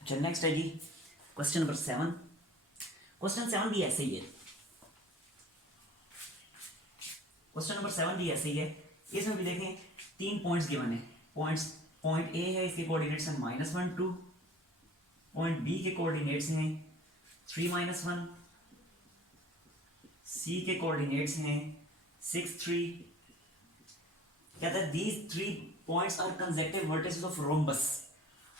अच्छा नेक्स्ट है जी question number 7। Question 7 भी ऐसे ही है, क्वेश्चन नंबर 7 भी ऐसे ही है। इसमें भी देखें 3 पॉइंट्स गिवन है। पॉइंट्स, पॉइंट ए है, इसके कोऑर्डिनेट्स हैं -1 2, पॉइंट बी के कोऑर्डिनेट्स हैं 3 -1, सी के कोऑर्डिनेट्स हैं 6 3। कहता है these 3 points are consecutive vertices of rhombus.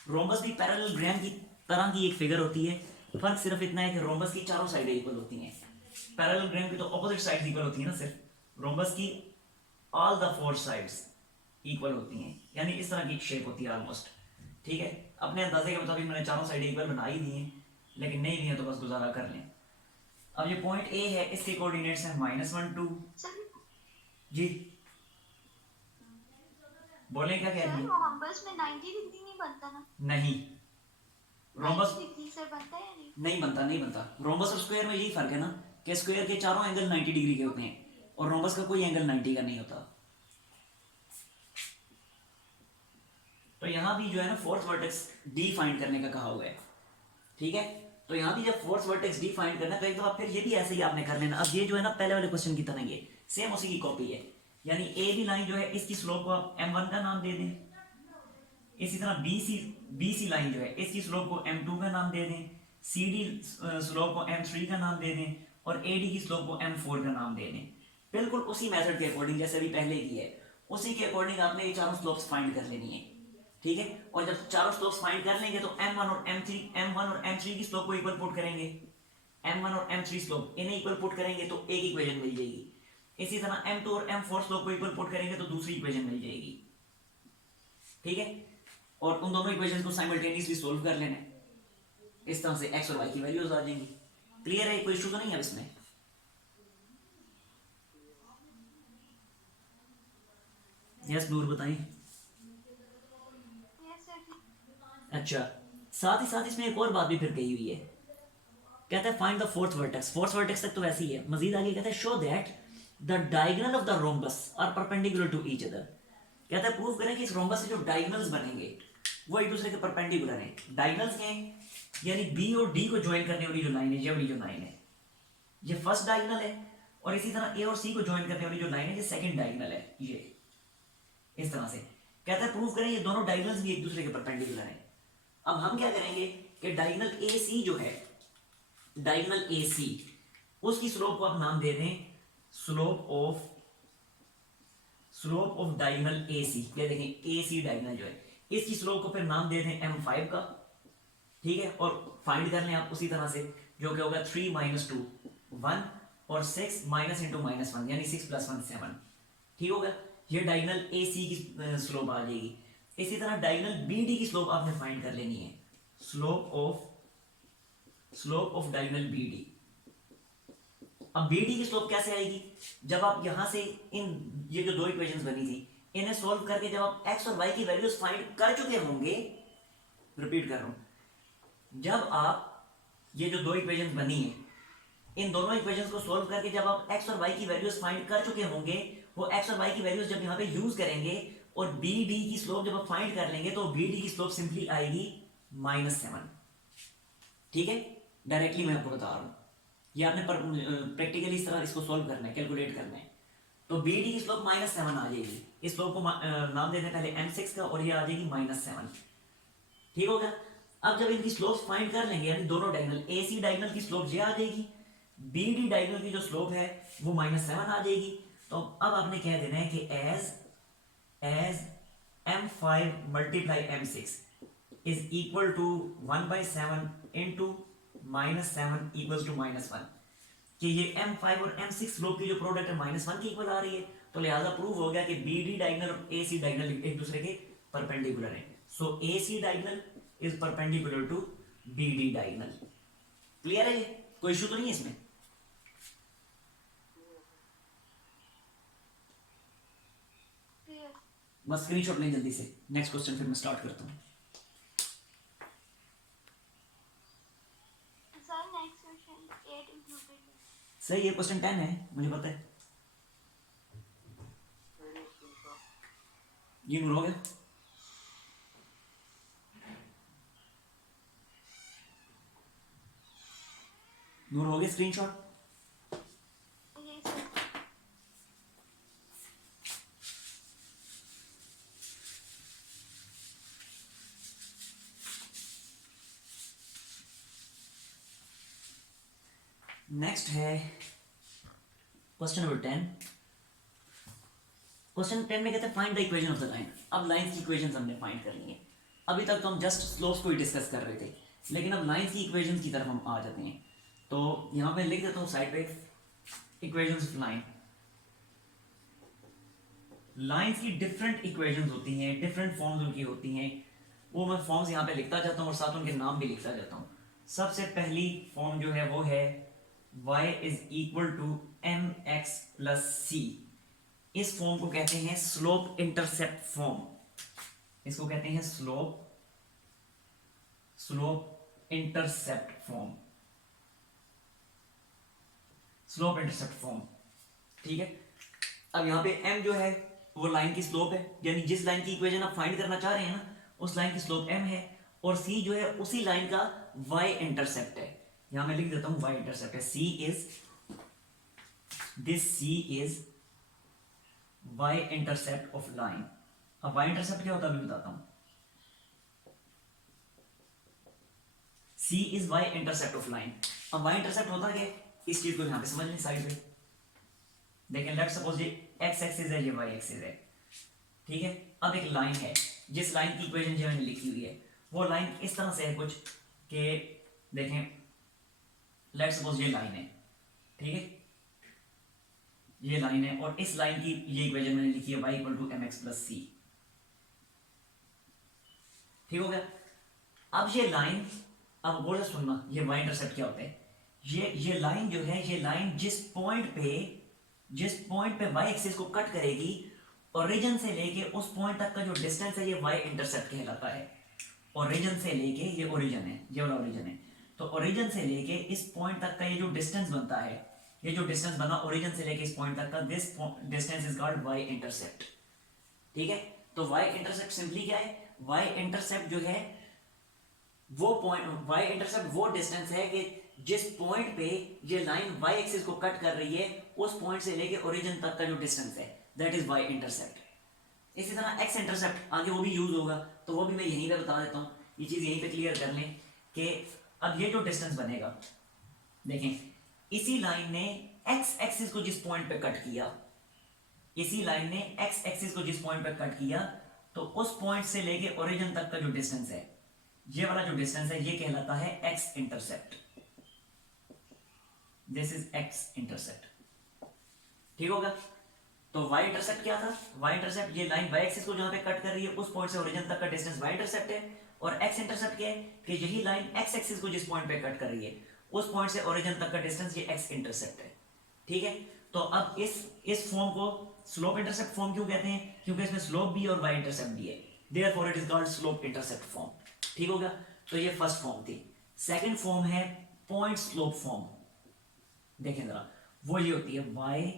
Rhombus भी पैरेललोग्राम की तरह की एक फिगर होती है, फर्क सिर्फ इतना है कि रोम्बस की चारों साइडें इक्वल होती हैं, पैरेललोग्राम की तो ऑपोजिट साइड इक्वल होती है ना, सिर्फ रोम्बस की ऑल द 4 साइड्स इक्वल होती हैं, यानी इस तरह की शेप होती है ऑलमोस्ट। ठीक है, अपने अंदाजे के मुताबिक मैंने चारों साइडें इक्वल बना ही दी हैं, लेकिन नहीं दी हैं तो बस गुजारा कर लें। अब ये पॉइंट ए है, इसके कोऑर्डिनेट्स हैं -1 2। जी बोलें क्या कह रही है? रोम्बस में 90 डिग्री नहीं बनता ना? नहीं, रोम्बस डिग्री से बनता है या नहीं? नहीं बनता, नहीं बनता। रोम्बस और स्क्वायर में यही फर्क है ना कि स्क्वायर के चारों एंगल 90 डिग्री के होते हैं और रोम्बस का कोई एंगल 90 का नहीं होता। तो यहां भी जो है ना फोर्थ वर्टेक्स डी फाइंड करने का कहा हुआ है। ठीक है, तो यहां भी जब फोर्थ वर्टेक्स डी फाइंड करना है तो एक दफा फिर ये भी ऐसे ही आपने कर लेना। अब ये जो है ना पहले वाले क्वेश्चन की तरह ये सेम उसी की कॉपी है, यानी ए बी लाइन जो है इसकी स्लोप को आप m1 का नाम दे दें, इसी तरह बी सी लाइन जो है इसकी स्लोप को m2 का नाम दे दें, सी डी स्लोप को m3 का नाम दे दें और ए डी की स्लोप को m4 का नाम दे दें। बिल्कुल उसी मेथड के अकॉर्डिंग जैसे अभी पहले की है, उसी के अकॉर्डिंग आपने ये चारों स्लोप्स फाइंड कर लेनी है। ठीक है, और जब चारों स्लोप्स फाइंड कर लेंगे तो m1 और m3 की स्लोप को इक्वल पुट करेंगे, m1 और m3 स्लोप इन्हें इक्वल पुट करेंगे तो एक इक्वेशन मिल जाएगी। इसी तरह m2 और m4 स्लोप को इक्वल पुट करेंगे तो दूसरी इक्वेशन मिल जाएगी। ठीक है, और उन दोनों इक्वेशंस को साइमल्टेनियसली सोल्व कर लेना है, इस तरह से x और y की वैल्यूज आ जाएंगी। क्लियर है, कोई इशू तो नहीं है इसमें? यस नूर बताएं। अच्छा, साथ ही साथ इसमें एक और बात भी फिर कही हुई है, कहता है find the fourth vertex. Fourth vertex तक तो वैसे ही है, मजीद आगे कहता है show that the diagonal of the rhombus are perpendicular to each other. कहता है प्रूव करें कि इस रोम्बस से जो डायगोनल्स बनेंगे वो एक दूसरे के परपेंडिकुलर हैं। डायगोनल्स क्या हैं? यानी बी और डी को ज्वाइन करने वाली जो लाइन है, ये वाली जो लाइन है ये फर्स्ट डायगोनल है, और इसी तरह ए और सी को ज्वाइन करने वाली जो लाइन है ये सेकंड डायगोनल है। ये इस तरह से कहता है प्रूव करें ये दोनों डायगोनल्स भी एक दूसरे के परपेंडिकुलर हैं। अब हम क्या करेंगे कि डायगोनल ए सी जो है, डायगोनल ए सी उसकी स्लोप को आप नाम दे दें स्लोप ऑफ डायगोनल ए सी। ये देखें ए सी डायगोनल जो है इसकी स्लोप को फिर नाम दे दें m5 का। ठीक है, और फाइंड कर लें आप उसी तरह से, जो कि होगा 3 - 2 1 और 6 माइनस इंटू -1 यानी 6 + 1 7। ठीक होगा, ये डायगोनल ए सी की स्लोप आ जाएगी। इसी तरह डायगोनल बी डी की स्लोप आपने फाइंड कर लेनी है, slope of diagonal B D. अब बी डी की स्लोप कैसे आएगी? जब आप यहां से इन ये जो दो इक्वेशंस बनी थी इन्हें सॉल्व करके जब आप x और y की वैल्यूज फाइंड कर चुके होंगे, रिपीट कर रहा हूं, जब आप ये जो दो इक्वेशंस बनी है इन दोनों इक्वेशंस को सॉल्व करके जब आप x और y की वैल्यूज फाइंड कर चुके होंगे, वो x और y की वैल्यूज जब यहां पे यूज करेंगे और बी डी की स्लोप जब आप फाइंड कर लेंगे तो बी डी की स्लोप सिंपली आएगी -7। ठीक है, डायरेक्टली मैं आपको बता रहा हूं, ये आपने प्रैक्टिकली इस तरह इसको सॉल्व करना है, कैलकुलेट करना है। तो बी डी की स्लोप -7 आ जाएगी। इस स्लोप को नाम देते हैं पहले m6 का और ये आ जाएगी -7। ठीक हो गया। अब जब इनकी स्लोप फाइंड कर लेंगे यानी दोनों डायगोनल ए सी डायगोनल की स्लोप ये आ जाएगी, बी डी डायगोनल की जो स्लोप है वो -7 आ जाएगी। तो अब आपने कह देना है कि as m5 × m6 is equal to 1/7 into -7 equals to -1, कि ये m5 और m6 स्लोप की जो प्रोडक्ट है -1 की इक्वल आ रही है, तो लिहाजा प्रूव हो गया कि बी डी डायगोनल और ए सी डायगोनल एक दूसरे के परपेंडिकुलर हैं। So A C diagonal is perpendicular to B D diagonal. Clear है, ये कोई इशू तो नहीं है इसमें? बस स्क्रीनशॉट लें जल्दी से, नेक्स्ट क्वेश्चन फिर मैं स्टार्ट करता हूँ। सही है, क्वेश्चन 10 है, मुझे पता है। ये नूर हो गया। नूर हो गया स्क्रीनशॉट? ये सर। नेक्स्ट है क्वेश्चन नंबर 10। क्वेश्चन 10 में कहते हैं find the equation of the line. अब लाइंस की इक्वेशंस हमने फाइंड करनी है। अभी तक तो हम जस्ट स्लोप्स को ही डिस्कस कर रहे थे, लेकिन अब लाइंस की इक्वेशंस की तरफ हम आ जाते हैं। तो यहाँ पे लिख देता हूँ साइड पे इक्वेशंस ऑफ लाइन। लाइंस की डिफरेंट इक्वेशंस होती हैं, डिफरेंट फॉर्म्स उनकी होती हैं। वो मैं फॉर्म्स यहाँ पे लिखता जाता हूँ और साथ उनके नाम भी लिखता जाता हूँ। सबसे पहली फॉर्म जो है वो है y is equal to M X plus C. इस फॉर्म को कहते हैं स्लोप इंटरसेप्ट फॉर्म। इसको कहते हैं slope intercept form. Slope intercept form, ठीक है। अब यहाँ पे m जो है वो लाइन की स्लोप है, यानी जिस लाइन की इक्वेशन आप फाइंड करना चाह रहे हैं ना, उस लाइन की स्लोप m है। और c जो है उसी लाइन का y इंटरसेप्ट है। यहां मैं लिख देता हूं y इंटरसेप्ट है। c is y intercept of line. अब y इंटरसेप्ट क्या होता है अभी बताता हूं। c is y intercept of line. अब y इंटरसेप्ट होता क्या है, इस चीज को यहां पे समझ लें साइड पे। देखें, लेट्स सपोज ये x एक्सिस है, ये y एक्सिस है, ठीक है। अब एक लाइन है, जिस लाइन की इक्वेशन जो मैंने लिखी हुई है वो लाइन इस तरह से है कुछ कि देखें, लेट्स सपोज ये लाइन है, ठीक है, ये लाइन है और इस लाइन की ये इक्वेशन मैंने लिखी है y equal to M X plus C. ठीक हो गया। अब ये लाइन, अब गौर से सुनना, ये y इंटरसेप्ट क्या होता है। ये लाइन जो है, ये लाइन जिस पॉइंट पे y एक्सिस को कट करेगी, ओरिजिन से लेके उस पॉइंट तक का जो डिस्टेंस है ये y इंटरसेप्ट कहलाता है। ओरिजिन से लेके, ये ओरिजिन है, ये वाला ओरिजिन है, तो ओरिजिन से लेके इस पॉइंट तक का ये जो डिस्टेंस बनता है, ये जो डिस्टेंस बना ओरिजिन से लेके इस पॉइंट तक का, this distance is called y intercept. ठीक है, तो y इंटरसेप्ट सिंपली क्या है, y इंटरसेप्ट जो है वो पॉइंट, y इंटरसेप्ट वो डिस्टेंस है कि जिस पॉइंट पे ये लाइन y एक्सिस को कट कर रही है, उस पॉइंट से लेके ओरिजिन तक का जो डिस्टेंस है, दैट इज y इंटरसेप्ट। इसी तरह x इंटरसेप्ट आगे वो भी यूज होगा, तो वो भी मैं यहीं पे बता देता हूँ। ये चीज यहीं पे क्लियर कर लें कि अब ये जो डिस्टेंस बनेगा, देखें, इसी लाइन ने x एक्सिस को जिस पॉइंट पे कट किया, इसी लाइन ने x एक्सिस को जिस पॉइंट पे कट किया, तो उस पॉइंट से लेके ओरिजिन तक का जो डिस्टेंस है, ये वाला जो डिस्टेंस है, ये कहलाता है x intercept. This is x intercept. ठीक होगा। तो y इंटरसेप्ट क्या था, y इंटरसेप्ट ये लाइन y एक्सिस को जहां पे कट कर रही है उस पॉइंट से ओरिजिन तक का डिस्टेंस y इंटरसेप्ट है। और x इंटरसेप्ट क्या है कि यही लाइन x एक्सिस को जिस पॉइंट पे कट कर रही है उस पॉइंट से ओरिजिन तक का डिस्टेंस, ये x इंटरसेप्ट है। ठीक है, तो अब इस फॉर्म को स्लोप इंटरसेप्ट फॉर्म क्यों कहते हैं, क्योंकि इसमें स्लोप भी और y इंटरसेप्ट भी है, therefore it is called slope intercept form. ठीक हो गया। तो ये फर्स्ट फॉर्म थी। सेकंड फॉर्म है पॉइंट स्लोप फॉर्म। देखें जरा, वो ये होती है y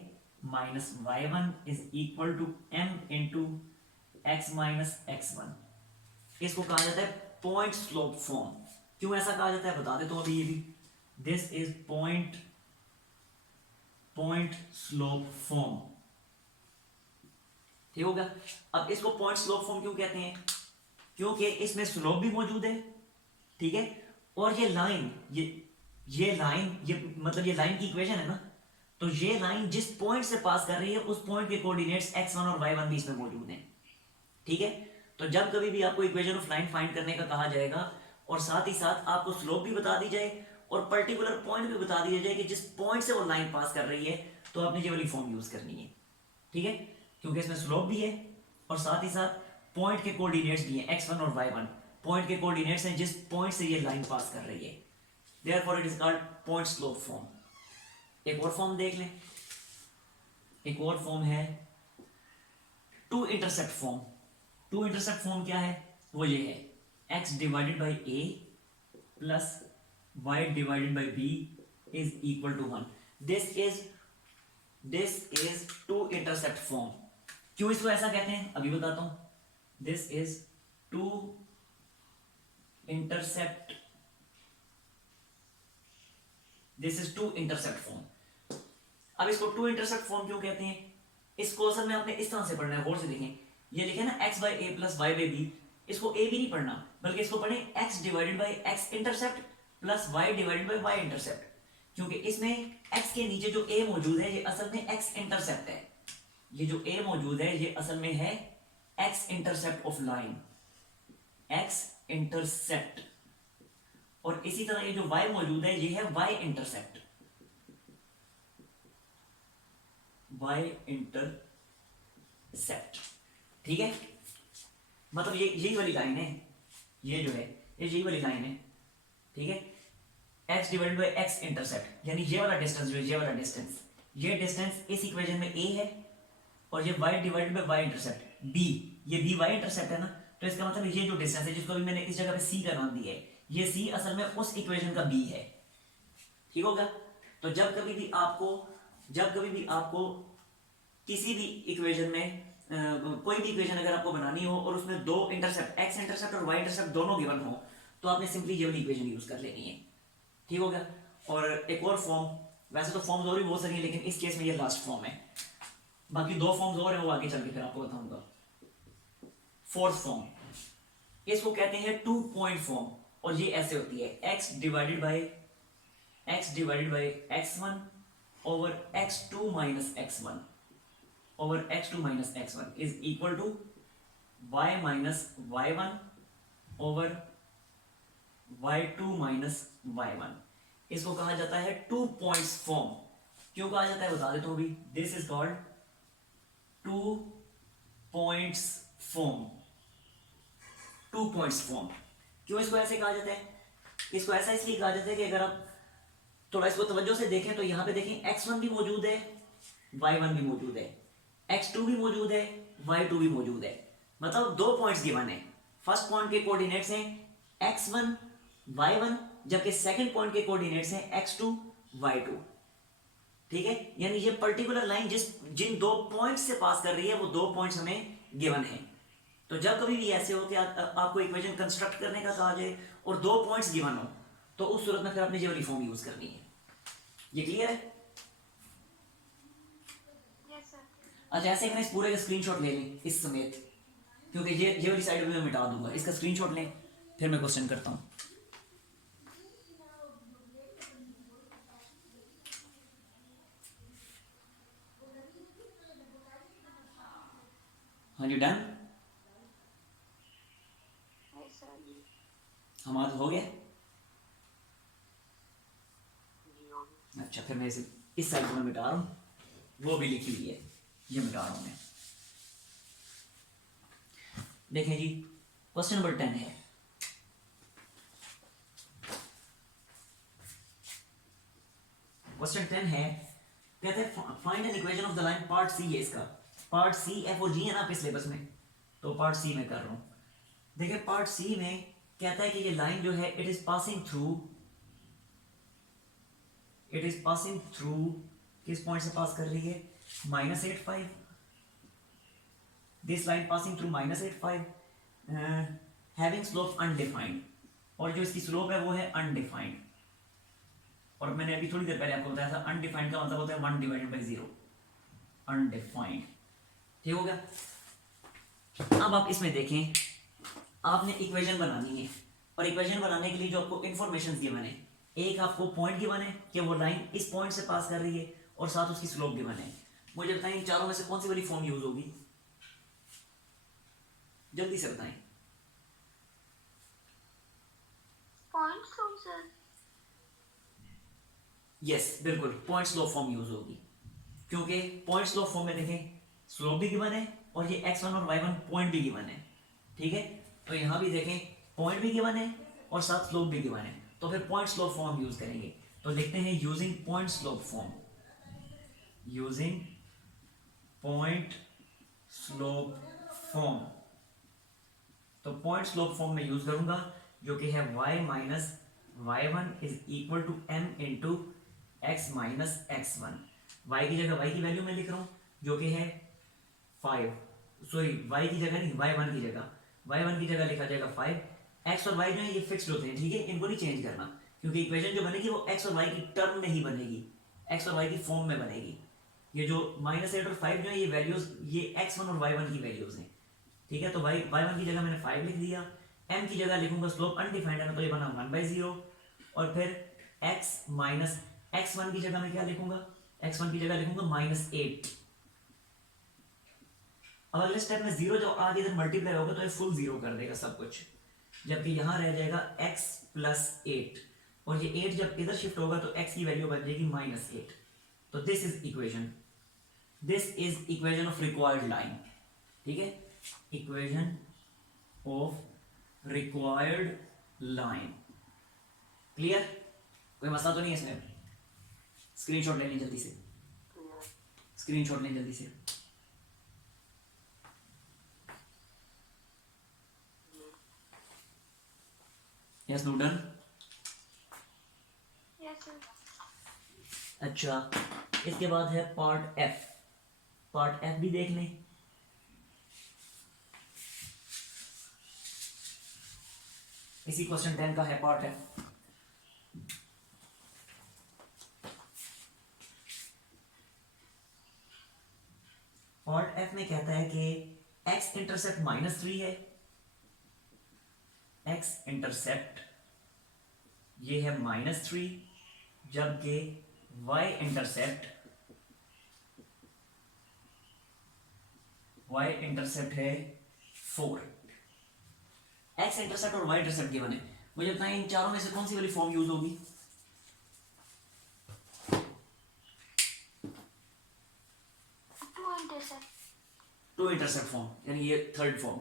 minus y1 is equal to m into x minus x1। इसको कहा जाता है पॉइंट स्लोप फॉर्म। क्यों ऐसा कहा जाता है बता देता हूं अभी ये भी। This is point slope form. ठीक होगा। अब इसको पॉइंट स्लोप फॉर्म क्यों कहते हैं, क्योंकि इसमें स्लोप भी मौजूद है, ठीक है, और ये लाइन, ये लाइन, ये मतलब ये लाइन की इक्वेशन है ना, तो ये लाइन जिस पॉइंट से पास कर रही है उस पॉइंट के कोऑर्डिनेट्स x1 और y1 भी इसमें मौजूद हैं। ठीक है, तो जब कभी भी आपको इक्वेशन ऑफ लाइन फाइंड करने का कहा जाएगा और साथ ही साथ आपको स्लोप भी बता दी जाए और पर्टिकुलर पॉइंट भी बता दिया जाए कि जिस पॉइंट से वो लाइन पास कर रही है, तो आपने ये वाली फॉर्म यूज करनी है। ठीक है, क्योंकि इसमें स्लोप भी है और साथ ही साथ पॉइंट के कोऑर्डिनेट्स भी हैं, x1 और y1 पॉइंट के कोऑर्डिनेट्स हैं जिस पॉइंट से ये लाइन पास कर रही है, therefore it is called point slope form. एक और फॉर्म देख लें, एक और फॉर्म है two intercept form. Two intercept form क्या है, वो ये है x divided by a plus y divided by b is equal to 1। This is two intercept form. क्यों इसको ऐसा कहते हैं अभी बताता हूं। This is two intercept this is two intercept form. अब इसको टू इंटरसेप्ट फॉर्म क्यों कहते हैं, इसको असल में आपने इस तरह से पढ़ना है, गौर से देखें, ये लिखे ना x by a plus y by b, इसको a भी नहीं पढ़ना, बल्कि इसको पढ़े x divided by x intercept plus y divided by y intercept, क्योंकि इसमें x के नीचे जो a मौजूद है ये असल में x इंटरसेप्ट है, ये जो a मौजूद है ये असल में है x intercept of line, x intercept, और इसी तरह ये जो y मौजूद है ये है y इंटरसेप्ट, y इंटरसेप्ट, ठीक है। मतलब ये यही वाली लाइन है, ये जो है ये यही वाली लाइन है, ठीक है। x divided by x intercept, यानी ये वाला डिस्टेंस जो है, ये वाला डिस्टेंस, ये डिस्टेंस इस इक्वेशन में a है, और ये y divided by y intercept b, ये b y इंटरसेप्ट है ना, तो इसका मतलब ये जो डिस्टेंस है जिसको अभी मैंने इस जगह पे c का नाम दिया है, ये c असल में उस इक्वेशन का b है, ठीक होगा। तो जब कभी भी आपको किसी भी इक्वेशन में कोई भी इक्वेशन अगर आपको बनानी हो और उसमें दो इंटरसेप्ट x इंटरसेप्ट और y इंटरसेप्ट दोनों गिवन हो, तो आपने सिंपली ये वाली इक्वेशन यूज कर लेनी है, ठीक हो गया। और एक और फॉर्म, वैसे तो फॉर्म्स और भी बहुत सारी हैं, लेकिन इस केस में ये लास्ट फॉर्म है, बाकी दो फॉर्म्स और हैं वो आगे चल के फिर आपको बताऊंगा। फोर्थ फॉर्म, इसको कहते हैं टू पॉइंट फॉर्म, और ये ऐसे होती है x divided by x1 over x2 minus x1 over x2 minus x1 is equal to y minus y1 over y2 minus y1। इसको कहा जाता है टू पॉइंट्स फॉर्म। क्यों कहा जाता है बता देता हूं अभी, this is called two points form, two points form. क्यों इसको ऐसे कहा जाता है, इसको ऐसा इसलिए कहा जाता है कि अगर आप थोड़ा इसको तवज्जो से देखें तो यहां पे देखें x1 भी मौजूद है, y1 भी मौजूद है, x2 भी मौजूद है, y2 भी मौजूद है, मतलब दो पॉइंट्स गिवन है। फर्स्ट पॉइंट के कोऑर्डिनेट्स हैं x1 y1, जबकि सेकंड पॉइंट के कोऑर्डिनेट्स हैं x2 y2, ठीक है। यानी ये पर्टिकुलर लाइन जिन दो पॉइंट्स से पास कर रही है वो दो पॉइंट्स हमें गिवन है। तो जब कभी भी ऐसे हो कि आपको इक्वेशन कंस्ट्रक्ट करने का कहा जाए और दो पॉइंट्स गिवन हो, तो उस सूरत में फिर आपने ये वाली फॉर्म यूज करनी है। ये क्लियर है? अच्छा, ऐसे करें, इस पूरे का स्क्रीनशॉट ले लें इस समेत, क्योंकि ये वाली साइड में मैं मिटा दूंगा, इसका स्क्रीनशॉट लें, फिर मैं क्वेश्चन करता हूं। हाँ जी, डन, हमारा हो गया। अच्छा, फिर मैं इसे इस साइड को मैं मिटा रहा हूं, वो भी लिखी हुई है, ये मिटा रहा हूं मैं। देखें जी, क्वेश्चन नंबर 10 है, क्वेश्चन 10 है, कहते हैं find an equation of the line, part C है इसका, पार्ट सी एफ और जी है ना आपके सिलेबस में, तो पार्ट सी में कर रहा हूं। देखिए पार्ट सी में कहता है कि ये लाइन जो है इट इज पासिंग थ्रू किस पॉइंट से पास कर रही है, -8,5, this line passing through -8,5 having slope undefined, और जो इसकी स्लोप है वो है अनडिफाइंड। और मैंने अभी थोड़ी देर पहले आपको बताया था अनडिफाइंड का मतलब होता है 1 डिवाइडेड बाई 0, अनडिफाइंड, ठीक हो गया। अब आप इसमें देखें, आपने इक्वेशन बनानी है, और इक्वेशन बनाने के लिए जो आपको इंफॉर्मेशन गिवन है, एक आपको पॉइंट गिवन है कि वो लाइन इस पॉइंट से पास कर रही है, और साथ उसकी स्लोप गिवन है। मुझे बताएं इन चारों में से कौन सी वाली फॉर्म यूज होगी, जल्दी से बताएं। पॉइंट स्लोप सर, यस बिल्कुल, पॉइंट स्लोप फॉर्म यूज होगी, क्योंकि पॉइंट स्लोप फॉर्म में देखें स्लोप भी गिवन है और ये x1 और y1 पॉइंट भी गिवन है, ठीक है। तो यहां भी देखें पॉइंट भी गिवन है और साथ स्लोप भी गिवन है, तो फिर पॉइंट स्लोप फॉर्म यूज करेंगे। तो लिखते हैं using point slope form, using point slope form, तो पॉइंट स्लोप फॉर्म में यूज करूंगा जो कि है y minus y1 is equal to m into x minus x1। y की जगह y की वैल्यू में लिख रहा हूं जो कि है 5, सॉरी y की जगह नहीं, y1 की जगह लिखा जाएगा 5। x और y जो है ये फिक्स्ड होते हैं, ठीक है, इनको नहीं चेंज करना, क्योंकि इक्वेशन जो बनेगी वो एक्स और वाई की टर्म में ही बनेगी, एक्स और वाई की फॉर्म में बनेगी। ये जो -8 और 5 जो है ये वैल्यूज, ये x1 और y1 की वैल्यूज हैं, ठीक है। तो y1 की जगह मैंने 5 लिख दिया, m की जगह लिखूंगा स्लोप अनडिफाइंड है ना, तो ये बना 1/0, और फिर x माइनस x1 की जगह मैं क्या लिखूंगा, x1 की जगह लिखूंगा -8। अब अगले स्टेप में 0 जब आगे इधर मल्टीप्लाई होगा तो ये फुल 0 कर देगा सब कुछ, जबकि यहां रह जाएगा x + 8, और ये 8 जब इधर शिफ्ट होगा तो x की वैल्यू बन जाएगी -8। तो this is equation of required line, ठीक है, equation of required line. Clear? कोई मसला तो नहीं है इसमें? स्क्रीनशॉट लेनी जल्दी से, स्क्रीनशॉट लेनी जल्दी से। Yes, no done? Yes, sir. अच्छा, इसके बाद है पार्ट एफ। पार्ट एफ भी देख लें। इसी क्वेश्चन 10 का है पार्ट एफ। पार्ट एफ में कहता है कि एक्स इंटरसेप्ट -3 है, एक्स इंटरसेप्ट ये है -3, जबकि y इंटरसेप्ट है 4। x इंटरसेप्ट और y इंटरसेप्ट गिवन है। मुझे बताएं इन चारों में से कौन सी वाली फॉर्म यूज होगी? टू इंटरसेप्ट फॉर्म, यानी ये थर्ड फॉर्म,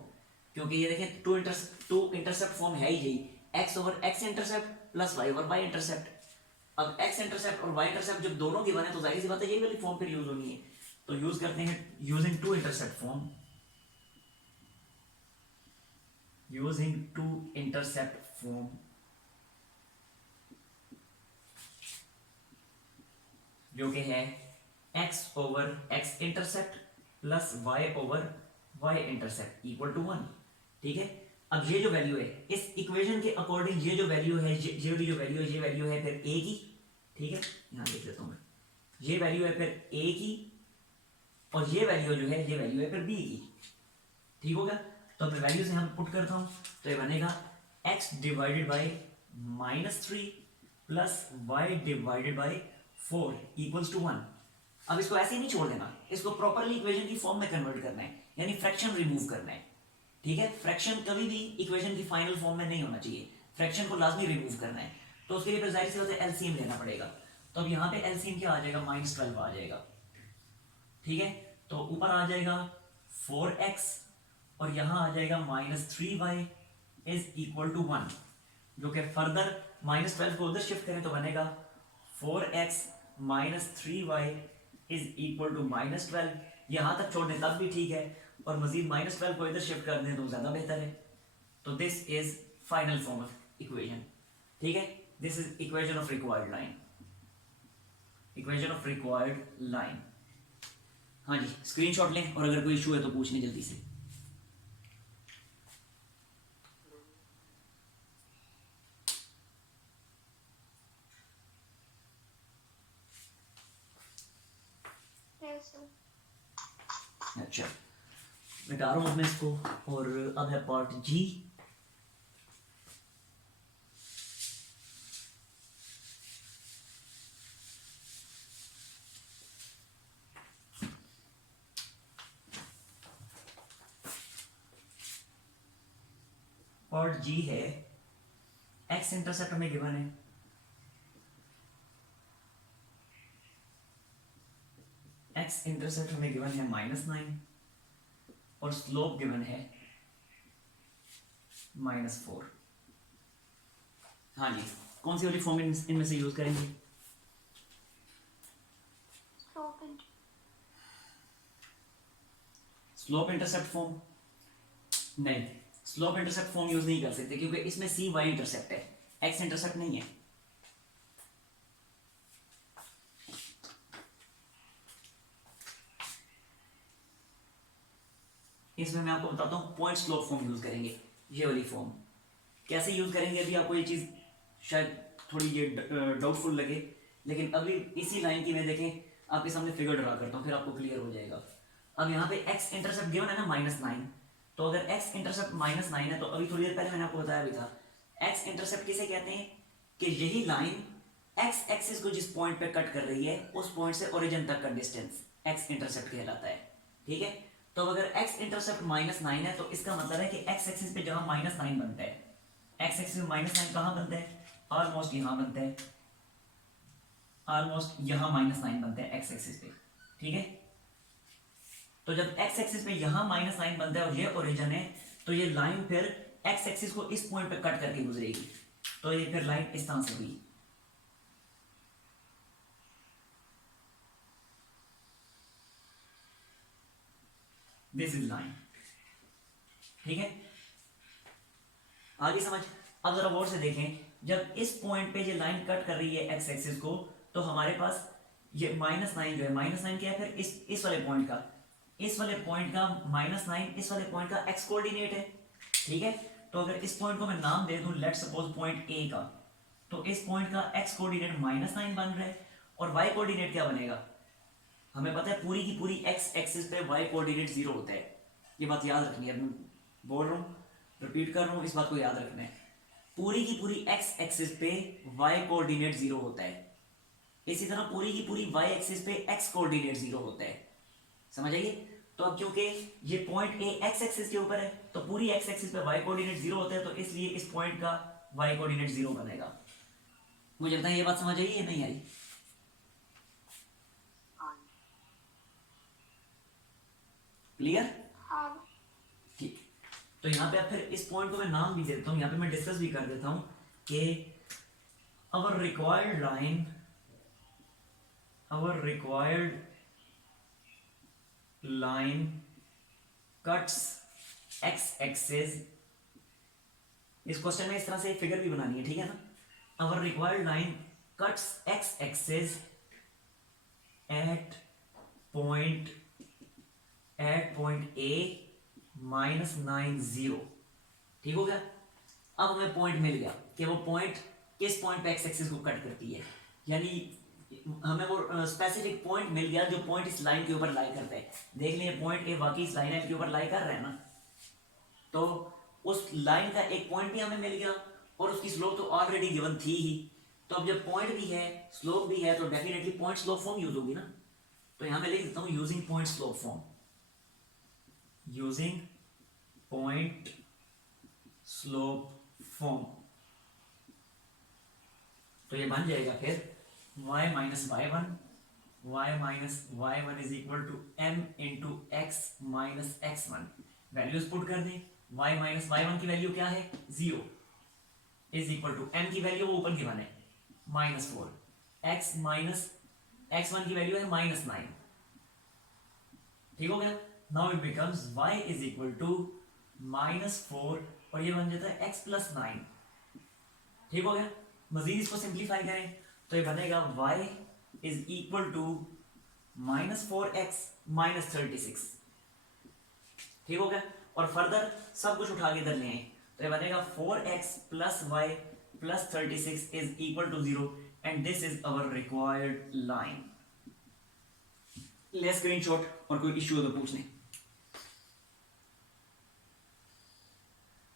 क्योंकि ये देखें टू इंटरसेप्ट फॉर्म है ही यही, x over x intercept plus y over y intercept. अब x इंटरसेप्ट और y इंटरसेप्ट जब दोनों गिवन है तो जाहिर सी बात है यही वाली फॉर्म फिर यूज होनी है। तो यूज करते हैं using two intercept form, using two intercept form, जो कि है x over x intercept plus y over y intercept equal to 1, ठीक है। अब ये जो वैल्यू है इस इक्वेशन के अकॉर्डिंग, ये जो वैल्यू है, ये वैल्यू है फिर a की, ठीक है, यहां लिख देता हूं मैं, ये वैल्यू है फिर a की, और ये वैल्यू जो है ये वैल्यू है फिर b की, ठीक होगा। तो अपने वैल्यू से हम पुट करता हूं, तो ये बनेगा x divided by -3 plus y divided by 4 equals to 1। अब इसको ऐसे ही नहीं छोड़ देना, इसको प्रॉपरली इक्वेशन की फॉर्म में कन्वर्ट करना है, यानी फ्रैक्शन रिमूव करना है, ठीक है। फ्रैक्शन कभी भी इक्वेशन की फाइनल फॉर्म में नहीं होना चाहिए, फ्रैक्शन को लाजमी रिमूव करना है। तो उसके लिए फिर जाहिर सी बात है एलसीएम लेना पड़ेगा। तो अब यहाँ पे एलसीएम क्या आ जाएगा, -12 आ जाएगा, ठीक है। तो ऊपर आ जाएगा 4x और यहाँ आ जाएगा -3y इज इक्वल टू 1, जो कि फर्दर -12 को उधर शिफ्ट करें तो बनेगा 4x - 3y is equal to -12। यहाँ तक छोड़ दें तब भी ठीक है, और मजीद -12 को इधर शिफ्ट कर दें तो ज़्यादा बेहतर है। तो this is final form of equation, ठीक है। This is equation of required line, equation of required line. हाँ जी, स्क्रीनशॉट लें, और अगर कोई इशू है तो पूछ लें जल्दी से। Yes, sir. अच्छा, मिटा रहा हूँ अब मैं इसको, और अब है पार्ट जी। पार्ट जी है एक्स इंटरसेप्ट में गिवन है, एक्स इंटरसेप्ट में गिवन है -9 और स्लोप गिवन है -4। हाँ जी, कौन सी वाली फॉर्म इनमें से यूज करेंगे? स्लोप इंटरसेप्ट फॉर्म नहीं, स्लोप इंटरसेप्ट फॉर्म यूज नहीं कर सकते क्योंकि इसमें सी वाई इंटरसेप्ट है, एक्स इंटरसेप्ट नहीं है। इसमें मैं आपको बताता हूँ पॉइंट स्लोप फॉर्म यूज करेंगे, ये वाली फॉर्म कैसे यूज करेंगे, अभी आपको ये चीज शायद थोड़ी ये डाउटफुल लगे, लेकिन अभी इसी लाइन की मैं देखें आपके सामने फिगर ड्रा करता हूँ, फिर आपको क्लियर हो जाएगा। अब यहाँ पे x इंटरसेप्ट गिवन है ना -9, तो अगर x इंटरसेप्ट -9 है तो अभी थोड़ी देर पहले मैंने आपको बताया भी था x इंटरसेप्ट किसे कहते हैं कि यही लाइन x एक्सिस को जिस पॉइंट पे कट कर रही है उस पॉइंट से ओरिजिन तक का डिस्टेंस x इंटरसेप्ट कहलाता है। ठीक है, तो अगर x इंटरसेप्ट -9 है तो इसका मतलब है कि x एक्सिस पे जहां -9 बनता है, x एक्सिस में -9 कहां बनता है, ऑलमोस्ट यहां बनता है, ऑलमोस्ट यहां -9 बनता है x एक्सिस पे। ठीक है, तो जब x एक्सिस पे यहां -9 बनता है और ये ओरिजिन है, तो ये लाइन फिर x एक्सिस को इस पॉइंट पे कट करके गुजरेगी, तो ये फिर लाइन इस तरह से हुई। This is line. ठीक है, आगे समझ। अब जरा गौर से देखें, जब इस पॉइंट पे ये लाइन कट कर रही है x एक्सिस को, तो हमारे पास ये -9 जो है, -9 क्या है फिर इस वाले पॉइंट का, इस वाले पॉइंट का -9 इस वाले पॉइंट का x कोऑर्डिनेट है। ठीक है, तो अगर इस पॉइंट को मैं नाम दे दूं लेट्स सपोज पॉइंट A का, तो इस पॉइंट का x कोऑर्डिनेट -9 बन रहा है और y कोऑर्डिनेट क्या बनेगा, हमें पता है पूरी की पूरी x एक्सिस पे y कोऑर्डिनेट 0 होता है। ये बात याद रखनी है, मैं बोल रहा हूँ, रिपीट कर रहा हूँ, इस बात को याद रखना है, पूरी की पूरी x एक्सिस पे y कोऑर्डिनेट 0 होता है। इसी तरह पूरी की पूरी y एक्सिस पे x कोऑर्डिनेट 0 होता है। समझ आइए। तो अब क्योंकि ये पॉइंट A x एक्सिस के ऊपर है तो पूरी x एक्सिस पे y कोऑर्डिनेट 0 होता है, तो इसलिए इस पॉइंट का y कोऑर्डिनेट 0 बनेगा। मुझे लगता है ये बात समझ आई या नहीं आई? क्लियर? हाँ। ठीक, तो यहाँ पे अब फिर इस पॉइंट को मैं नाम भी देता हूँ, यहाँ पे मैं डिस्कस भी कर देता हूँ कि our required line cuts x axis। इस क्वेश्चन में इस तरह से एक फिगर भी बनानी है, ठीक है ना। our required line cuts x axis at point A -9 0। ठीक हो गया। अब हमें पॉइंट मिल गया कि वो पॉइंट किस पॉइंट पे एक्स एक्सिस को कट करती है, यानी हमें वो स्पेसिफिक पॉइंट मिल गया जो पॉइंट इस लाइन के ऊपर लाई करता है। देख लिए पॉइंट ए वाकई इस लाइन के ऊपर लाई कर रहा है ना, तो उस लाइन का एक पॉइंट भी हमें मिल गया और उसकी स्लोप तो ऑलरेडी गिवन थी ही। तो अब जब पॉइंट भी है स्लोप भी है तो definitely point slope form use होगी ना। तो यहां मैं लिख देता हूं using point slope form, using point slope form. तो ये बन जाएगा फिर y minus y1 is equal to m into x minus x1। Values put कर दें, y माइनस y1 की वैल्यू क्या है 0 इज इक्वल टू m की वैल्यू वो ऊपर गिवन है -4, x माइनस x1 की वैल्यू है -9। ठीक हो गया। Now it becomes y is equal to -4 और ये बन जाता है x प्लस 9। ठीक हो गया। मजीद इसको सिंप्लीफाई करें तो ये बनेगा y is equal to -4x minus 36। ठीक हो गया। और फर्दर सब कुछ उठा के इधर ले आए तो ये बनेगा 4x plus y plus 36 is equal to 0 and this is our required line. ले स्क्रीनशॉट और कोई इश्यू हो तो पूछ लें।